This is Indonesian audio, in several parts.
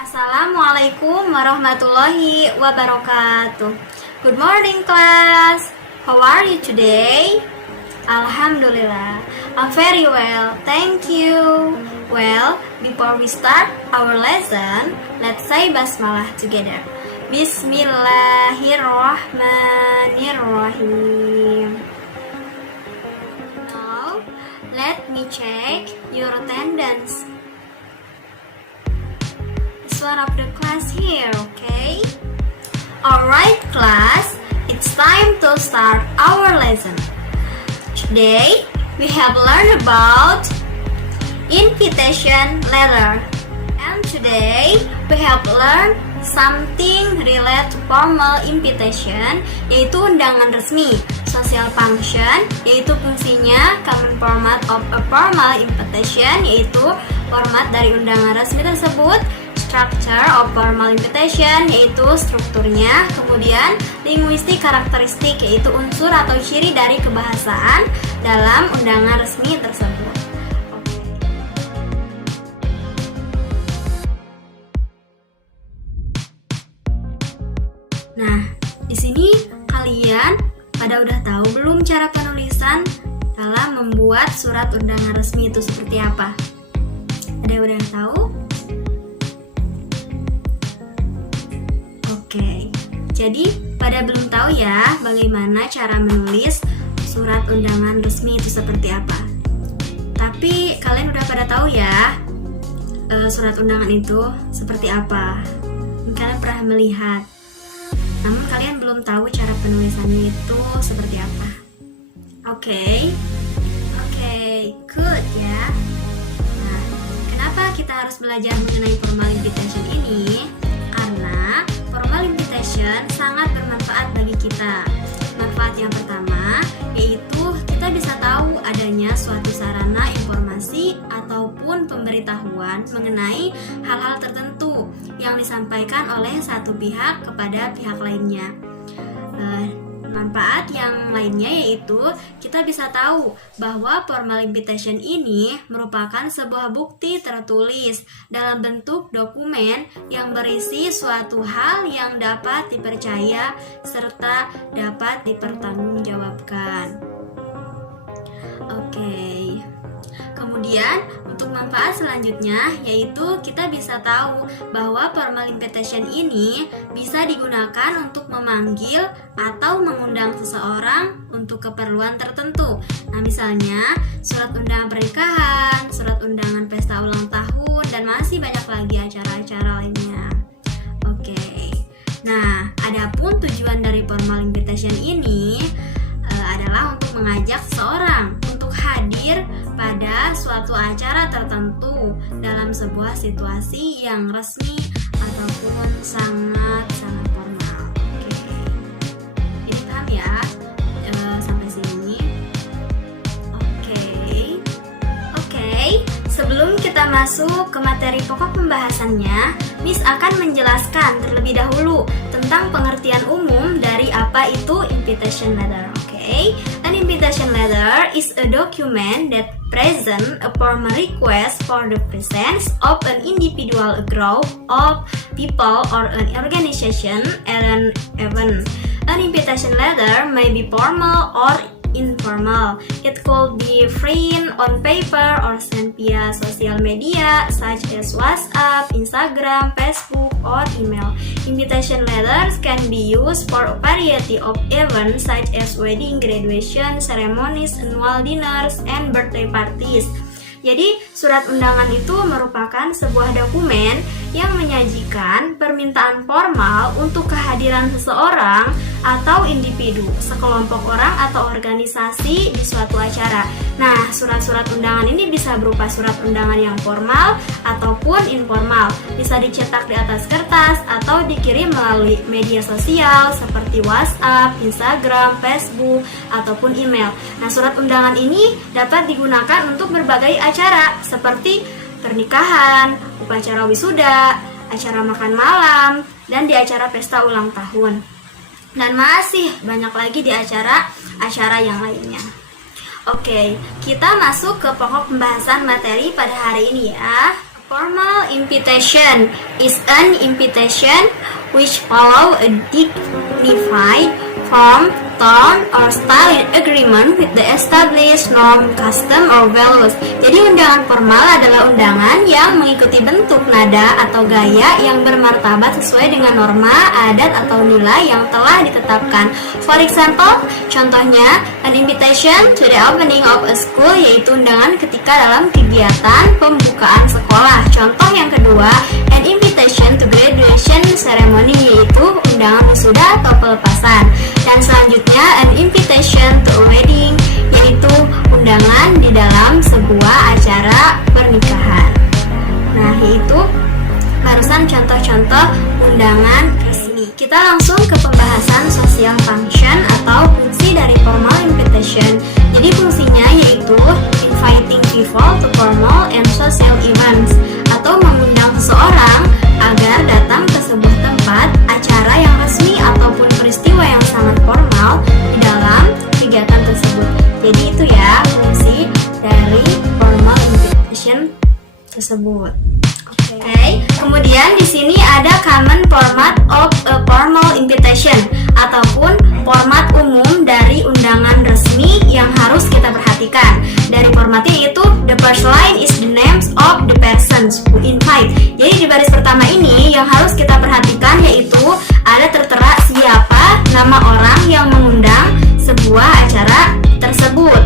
Assalamualaikum warahmatullahi wabarakatuh. Good morning class. How are you today? Alhamdulillah, I'm very well, thank you. Well, before we start our lesson, let's say basmalah together. Bismillahirrahmanirrahim. Now, let me check your attendance. One of the class here, okay? Alright class, it's time to start our lesson. Today, we have learned about invitation letter. And today, we have learned something related to formal invitation, yaitu undangan resmi. Social function, yaitu fungsinya. Common format of a formal invitation, yaitu format dari undangan resmi tersebut. Structure of formal invitation, yaitu strukturnya. Kemudian linguistik karakteristik, yaitu unsur atau ciri dari kebahasaan dalam undangan resmi tersebut. Nah, di sini kalian pada udah tahu belum cara penulisan dalam membuat surat undangan resmi itu seperti apa? Ada yang udah tahu? Oke, jadi pada belum tahu ya bagaimana cara menulis surat undangan resmi itu seperti apa. Tapi kalian udah pada tahu ya surat undangan itu seperti apa. Kalian pernah melihat, namun kalian belum tahu cara penulisannya itu seperti apa. Oke, good ya. Nah, kenapa kita harus belajar mengenai formal invitation ini? Karena formal invitation sangat bermanfaat bagi kita. Manfaat yang pertama yaitu kita bisa tahu adanya suatu sarana informasi ataupun pemberitahuan mengenai hal-hal tertentu yang disampaikan oleh satu pihak kepada pihak lainnya. Manfaat yang lainnya yaitu kita bisa tahu bahwa formal invitation ini merupakan sebuah bukti tertulis dalam bentuk dokumen yang berisi suatu hal yang dapat dipercaya serta dapat dipertanggungjawabkan. Oke. Kemudian untuk manfaat selanjutnya yaitu kita bisa tahu bahwa formal invitation ini bisa digunakan untuk memanggil atau mengundang seseorang untuk keperluan tertentu. Nah, misalnya surat undangan pernikahan, surat undangan pesta ulang tahun, dan masih banyak lagi acara-acara lainnya. Oke. Nah, adapun tujuan dari formal invitation ini adalah untuk mengajak seseorang untuk hadir pada suatu acara tertentu dalam sebuah situasi yang resmi ataupun sangat-sangat formal. Oke. Ini paham ya sampai sini? Oke. Sebelum kita masuk ke materi pokok pembahasannya, Miss akan menjelaskan terlebih dahulu tentang pengertian umum dari apa itu invitation letter. An invitation letter is a document that presents a formal request for the presence of an individual, a group of people, or an organization at an event. An invitation letter may be formal or informal. It could be printed on paper or sent via social media such as WhatsApp, Instagram, Facebook, or email. Invitation letters can be used for a variety of events such as wedding, graduation, ceremonies, annual dinners, and birthday parties. Jadi, surat undangan itu merupakan sebuah dokumen yang menyajikan permintaan formal untuk kehadiran seseorang atau individu, sekelompok orang atau organisasi di suatu acara. Nah, surat-surat undangan ini bisa berupa surat undangan yang formal ataupun informal. Bisa dicetak di atas kertas atau dikirim melalui media sosial seperti WhatsApp, Instagram, Facebook, ataupun email. Nah, surat undangan ini dapat digunakan untuk berbagai acara seperti pernikahan, upacara wisuda, acara makan malam, dan di acara pesta ulang tahun. Dan masih banyak lagi di acara-acara yang lainnya. Oke, kita masuk ke pokok pembahasan materi pada hari ini ya. Formal invitation is an invitation which follow a dignified form, tone, or style in agreement with the established norm, custom, or values. Jadi undangan formal adalah undangan yang mengikuti bentuk, nada, atau gaya yang bermartabat sesuai dengan norma, adat, atau nilai yang telah ditetapkan. For example, contohnya, an invitation to the opening of a school, yaitu undangan ketika dalam kegiatan pembukaan sekolah. Contoh yang kedua, an invitation to graduation ceremony, yaitu undangan wisuda atau pelepasan. Dan selanjutnya, an invitation to a wedding, yaitu undangan di dalam sebuah acara pernikahan. Nah, yaitu barusan contoh-contoh undangan resmi. Kita langsung ke pembahasan social function atau fungsi dari formal invitation. Jadi fungsinya yaitu inviting people to formal and social events, atau mengundang seseorang agar datang ke sebuah tempat, acara yang resmi ataupun peristiwa yang sangat formal di dalam kegiatan tersebut. Jadi itu ya fungsi dari formal invitation tersebut. Oke. Kemudian di sini ada common format of a formal invitation ataupun format umum dari undangan resmi yang harus kita perhatikan. Dari formatnya itu the first line is the names of the persons who invite. Jadi di baris pertama ini yang harus kita perhatikan yaitu ada tertera siapa nama orang yang mengundang sebuah acara tersebut.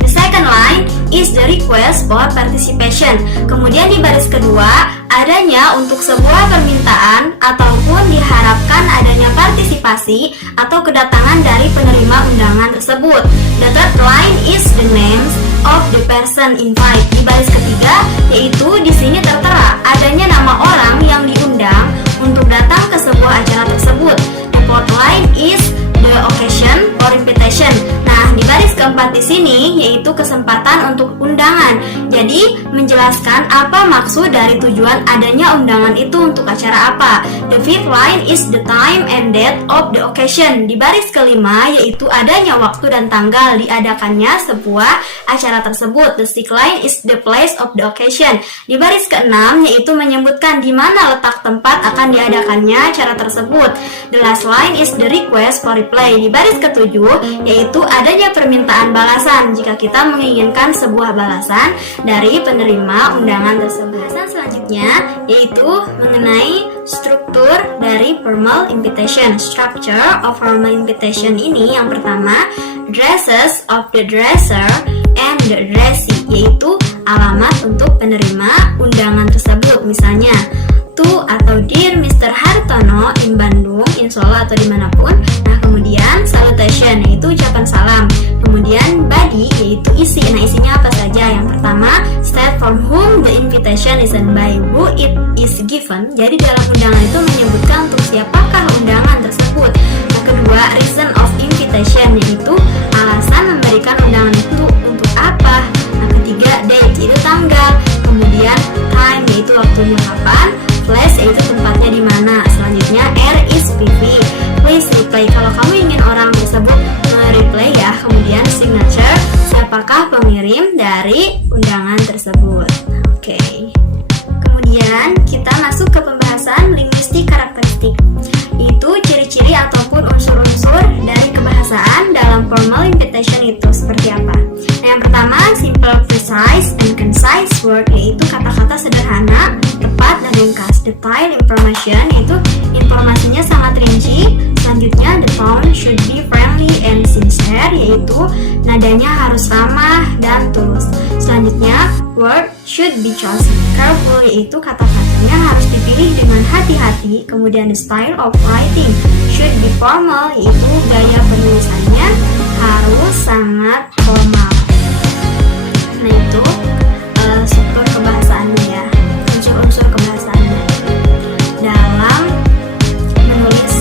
The second line is the request for participation. Kemudian di baris kedua adanya untuk sebuah permintaan ataupun diharapkan adanya partisipasi atau kedatangan dari penerima undangan tersebut. The third line is the names of the person invite. Di baris ketiga yaitu di sini tertera adanya nama orang yang diundang untuk datang ke sebuah acara tersebut. The fourth line is the occasion or invitation. Nah, di baris keempat di sini yaitu kesempatan untuk undangan. Jadi, menjelaskan apa maksud dari tujuan adanya undangan itu untuk acara apa. The fifth line is the time and date of the occasion. Di baris kelima yaitu adanya waktu dan tanggal diadakannya sebuah acara tersebut. The sixth line is the place of the occasion. Di baris keenam yaitu menyebutkan di mana letak tempat akan diadakannya acara tersebut. The last line is the request for reply. Di baris ketujuh yaitu adanya permintaan balasan jika kita menginginkan sebuah balasan dari penerima undangan tersebut. Bahasan selanjutnya yaitu mengenai struktur dari formal invitation. Structure of formal invitation ini yang pertama, dresses of the dresser and the dressee, yaitu alamat untuk penerima undangan tersebut. Misalnya to atau dear Mr. Hartono in Bandung, in Solo atau dimanapun. Nah, kemudian salutation yaitu ucapan salam. Kemudian body yaitu isi. Nah, isinya apa saja? Yang pertama, state from whom the invitation is sent by, who it is given. Jadi dalam undangan itu menyebutkan untuk siapakah undangan tersebut. Yang kedua, reason of invitation yaitu alasan memberikan undangan itu untuk apa. Nah, ketiga, date yaitu tanggal. Kemudian time yaitu waktunya kapan. Place yaitu tempatnya di mana. Selanjutnya R is PP. Please reply. Kalau kamu ingin orang tersebut reply ya. Kemudian signature, siapakah pengirim dari undangan tersebut. Oke. Kemudian kita masuk ke pembahasan linguistik karakteristik. Itu ciri-ciri ataupun unsur-unsur dari kebahasaan dalam formal invitation itu seperti apa. Nah, yang pertama, simple, precise, and concise word, yaitu kata-kata sederhana, tepat, dan ringkas. Detail information, yaitu informasinya sangat rinci. Selanjutnya, the tone should be friendly and sincere, yaitu nadanya harus ramah dan tulus. Selanjutnya, word should be chosen carefully, yaitu kata-katanya harus dipilih dengan hati-hati. Kemudian, the style of writing should be formal, yaitu gaya penulisannya harus sangat formal. Nah, itu struktur kebahasaannya ya, unsur-unsur kebahasaannya dalam menulis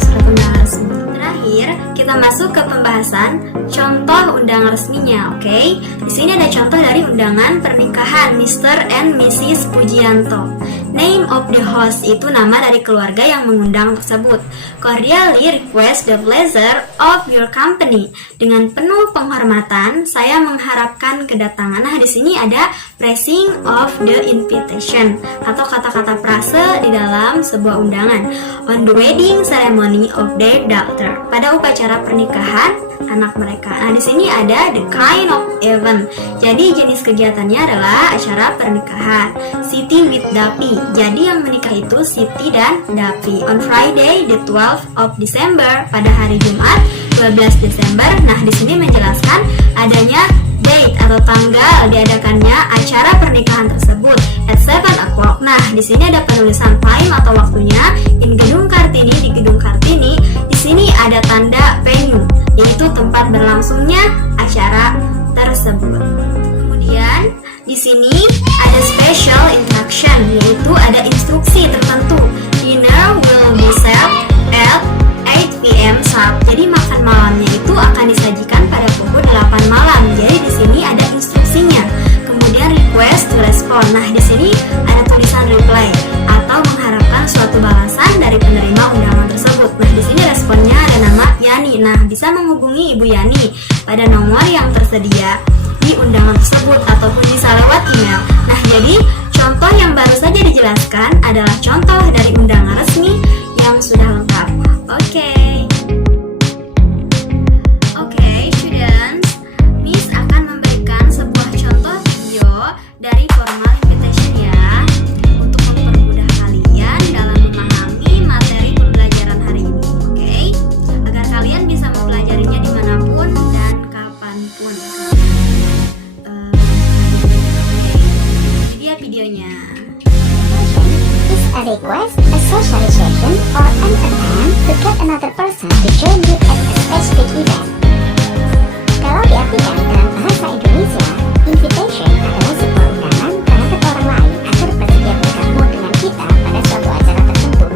surat undangan resmi. Terakhir, kita masuk ke pembahasan contoh undangan resminya. Oke, di sini ada contoh dari undangan pernikahan Mr. and Mrs. Pujianto. Name of the host itu nama dari keluarga yang mengundang tersebut. Cordially request the pleasure of your company. Dengan penuh penghormatan, saya mengharapkan kedatangan. Nah, di sini ada phrasing of the invitation atau kata-kata frase di dalam sebuah undangan. On the wedding ceremony of their daughter. Pada upacara pernikahan anak mereka. Nah, di sini ada the kind of event. Jadi jenis kegiatannya adalah acara pernikahan. Siti with Dapi. Jadi yang menikah itu Siti dan Dapi. On Friday the 12th of December, pada hari Jumat 12 Desember. Nah, di sini menjelaskan adanya date atau tanggal diadakannya acara pernikahan tersebut at 7 o'clock. Nah, di sini ada penulisan time atau waktunya in Gedung Kartini, di Gedung Kartini. Di sini ada tanda venue, yaitu tempat berlangsungnya acara tersebut. Kemudian di sini ada special instruction, yaitu ada instruksi tertentu. Dinner will be served at 8 p.m. sharp. Jadi makan malamnya itu akan disajikan pada pukul 8 malam. Jadi di sini ada instruksinya. Kemudian request to respond. Nah, di sini ada tulisan reply atau mengharapkan suatu balasan dari penerima undangan tersebut. Nah, di sini responnya ada nama Yani. Nah, bisa menghubungi Ibu Yani pada nomor yang tersedia di undangan tersebut ataupun bisa lewat email. Nah, jadi contoh yang baru saja dijelaskan adalah contoh dari undangan resmi yang sudah lengkap. Oke, students, Miss akan memberikan sebuah contoh video dari formal invitation ya, untuk mempermudah kalian dalam memahami materi pembelajaran hari ini. Oke, agar kalian bisa mempelajarinya dimanapun dan kapanpun. Ini dia videonya. A request, a socialization, or an attempt to get another person to join you at a specific event. Kalau diartikan dalam bahasa Indonesia, invitation adalah sebuah undangan terhadap orang lain agar bersedia bergabung dengan kita pada suatu acara tertentu.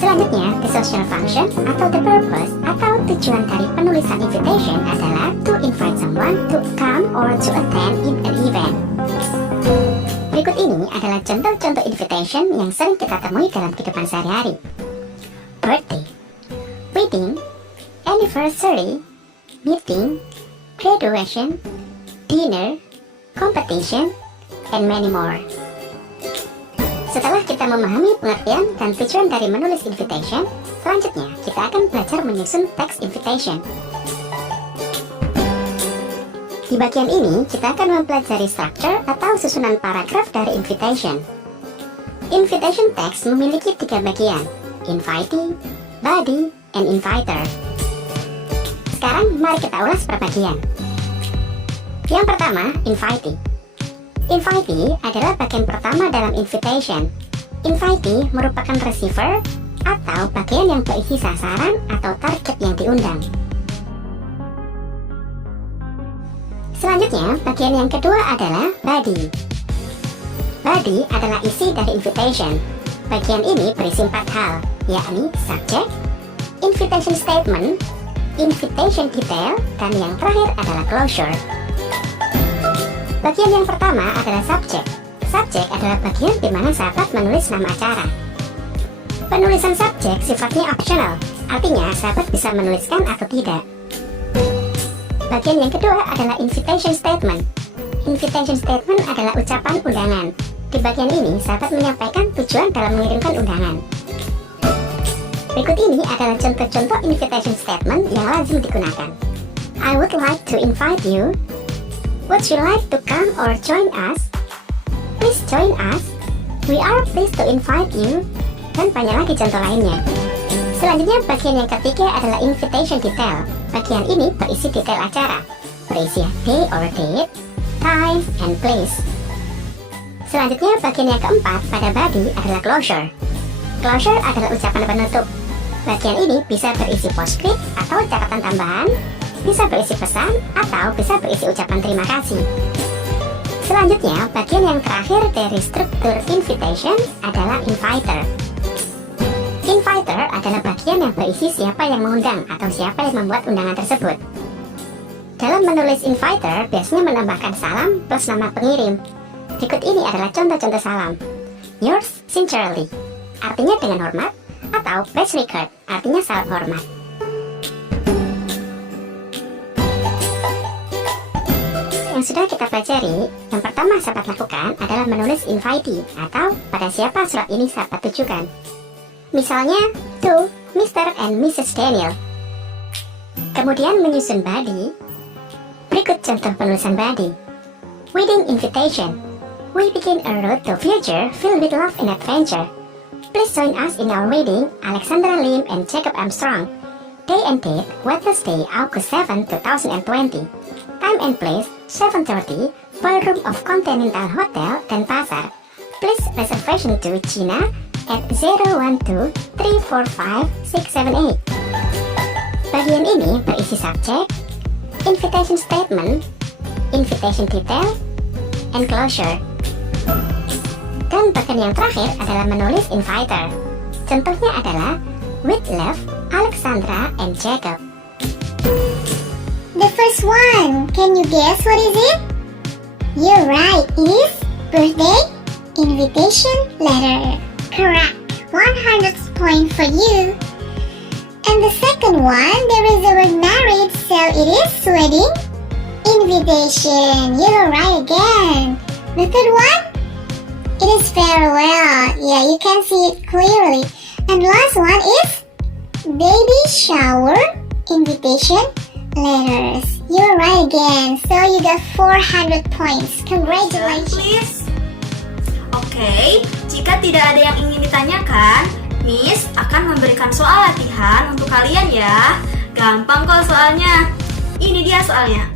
Selanjutnya, the social function atau the purpose atau tujuan dari penulisan invitation adalah to invite someone to come or to attend in an event. Berikut ini adalah contoh-contoh invitation yang sering kita temui dalam kehidupan sehari-hari. Birthday, wedding, anniversary, meeting, graduation, dinner, competition, and many more. Setelah kita memahami pengertian dan tujuan dari menulis invitation, selanjutnya kita akan belajar menyusun teks invitation. Di bagian ini, kita akan mempelajari structure atau susunan paragraf dari invitation. Invitation text memiliki 3 bagian, invitee, body, and inviter. Sekarang, mari kita ulas per bagian. Yang pertama, invitee. Invitee adalah bagian pertama dalam invitation. Invitee merupakan receiver atau bagian yang berisi sasaran atau target yang diundang. Selanjutnya, bagian yang kedua adalah body. Body adalah isi dari invitation. Bagian ini berisi 4 hal, yakni subject, invitation statement, invitation detail, dan yang terakhir adalah closure. Bagian yang pertama adalah subject. Subject adalah bagian di mana sahabat menulis nama acara. Penulisan subject sifatnya optional, artinya sahabat bisa menuliskan atau tidak. Bagian yang kedua adalah invitation statement. Invitation statement adalah ucapan undangan. Di bagian ini, sahabat menyampaikan tujuan dalam mengirimkan undangan. Berikut ini adalah contoh-contoh invitation statement yang lazim digunakan. I would like to invite you. Would you like to come or join us? Please join us. We are pleased to invite you. Dan banyak lagi contoh lainnya. Selanjutnya, bagian yang ketiga adalah invitation detail. Bagian ini berisi detail acara, berisi day or date, time, and place. Selanjutnya, bagian yang keempat pada body adalah closure. Closure adalah ucapan penutup. Bagian ini bisa berisi postscript atau catatan tambahan, bisa berisi pesan, atau bisa berisi ucapan terima kasih. Selanjutnya, bagian yang terakhir dari struktur invitation adalah inviter. Inviter adalah bagian yang berisi siapa yang mengundang atau siapa yang membuat undangan tersebut. Dalam menulis inviter, biasanya menambahkan salam plus nama pengirim. Berikut ini adalah contoh-contoh salam. yours sincerely, artinya dengan hormat, atau please record, artinya salam hormat. Yang sudah kita pelajari, yang pertama sahabat lakukan adalah menulis invitee atau pada siapa surat ini sahabat tujukan. Misalnya, to Mr. and Mrs. Daniel. Kemudian menyusun body. Berikut contoh penulisan body. Wedding invitation. We begin a road to future filled with love and adventure. Please join us in our wedding, Alexandra Lim and Jacob Armstrong. Day and date, Wednesday, August 7, 2020. Time and place, 7:30, Ballroom of Continental Hotel, Denpasar. Please reservation to Gina at 012-345-678. Bagian ini berisi subjek, invitation statement, invitation detail, and closure. Dan bagian yang terakhir adalah menulis inviter. Contohnya adalah with love, Alexandra and Jacob. The first one, can you guess what is it? You're right, it is birthday invitation letter. Correct, 100 point for you. And the second one, there is the word married, so it is wedding invitation. You're right again. The third one, it is farewell. Yeah, you can see it clearly. And the last one is baby shower invitation letters. You're right again. So you got 400 points. Congratulations. Please. Oke, jika tidak ada yang ingin ditanyakan, Miss akan memberikan soal latihan untuk kalian ya. Gampang kok soalnya. Ini dia soalnya.